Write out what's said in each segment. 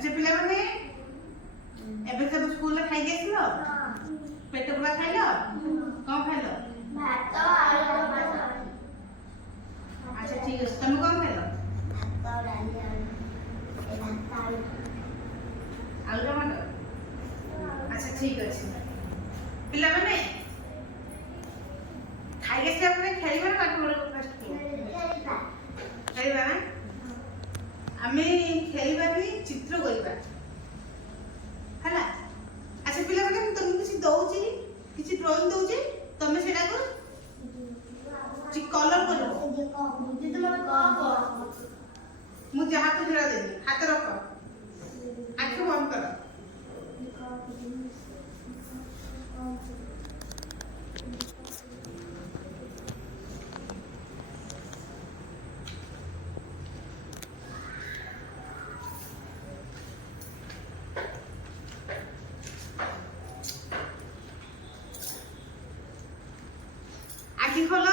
अच्छा पिला माने एबे सब स्कूल रे खाइ गेसिलो पेट पूरा खाइलो कौन खाइलो भात आलू टमाटर अच्छा ठीक है तुम कौन खाइलो भात डाली आलू टमाटर अच्छा ठीक अछि पिला माने खाइ गेसिला परे खेलिबा ना पाठ पढो फर्स्ट खेलिबा ना आमे खेलिबा भी चित्र करिबा हला अच्छा पिला माने तुमको किसी दउची किसी ड्राइंग दउची तमे सेटा को जी कलर करो दीदी मत कह मु जहां को जरा देबी हाथ रखो आंख बंद करो आखि खोलो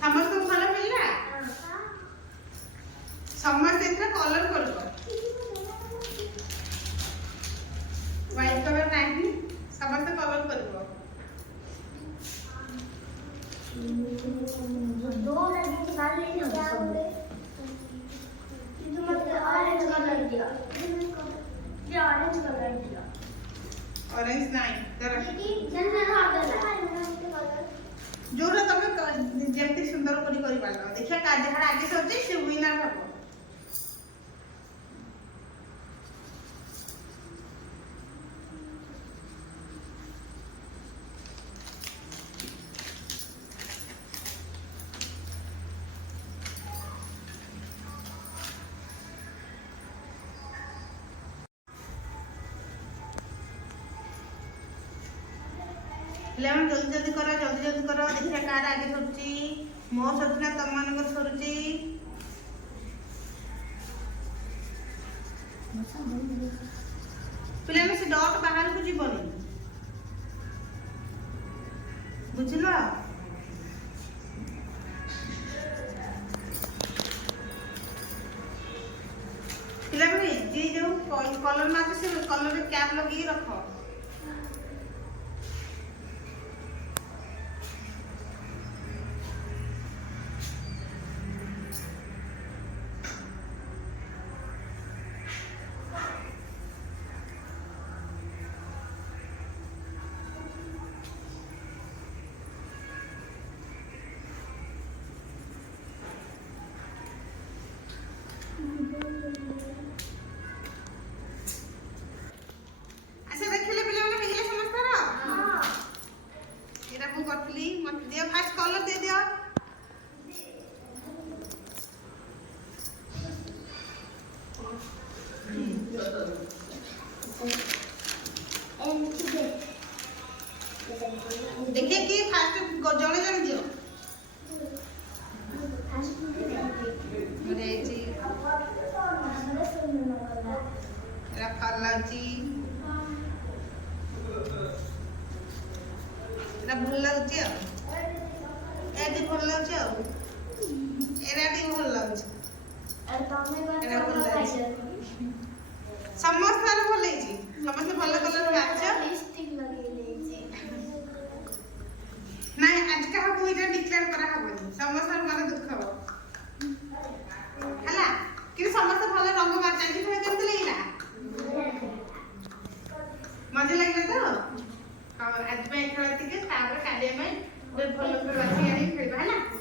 समस्त भलो मिलला समस्त एथरा कलर करबो व्हाइट कलर नाही समस्त कलर करबो दो लड़की निकाल लेनी क्या बोले दीदी मत ऑरेंज कलर दिया ये ऑरेंज कलर दिया ऑरेंज नाही तर दीदी जल्दी हाथ दे जोरा तमे जेमती सुंदर करी पालो देखिया का जहार आगे सजे से विनर हबो लेमन जल्दी जल्दी करो देखिया कार आगे सरुची मो सरुची तम मान सरुची पिला में से डॉट बाहर को जीवनी बुझलो पिला में जे जो कलर माते से कलर रे कैप लगी रखो अच्छा देखले पिले माने हेले समस्त रो हां एरा मु करतली मत दियो फास्ट कलर दे दियो देखिए कि फास्ट जणे जणे दियो मरे जी लाउची एरा भल लाउची एदी भल लाउची एरा दी भल लाउची एरा भल लाउची समस्त भल लेची समस्त भल कलर काच लिपस्टिक लगे लेचे नाही आज का हो इटा डिक्लेअर करा हबो समस्त मन दुख हो हला कि समस्त भल रंग मारता कि केमते लेला मजा लगे तो आज मैं खेलती के तापर काले में भल भल बासी आनी खेलबा है ना